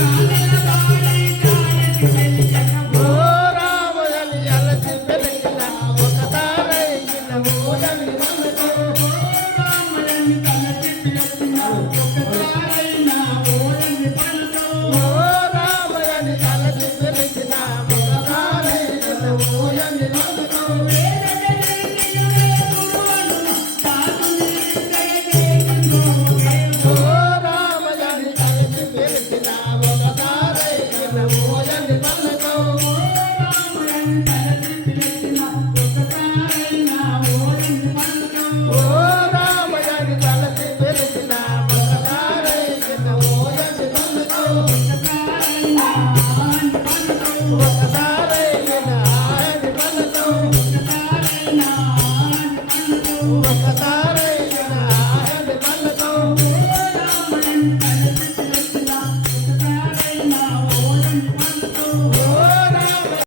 Thank mm -hmm. you. Thank you.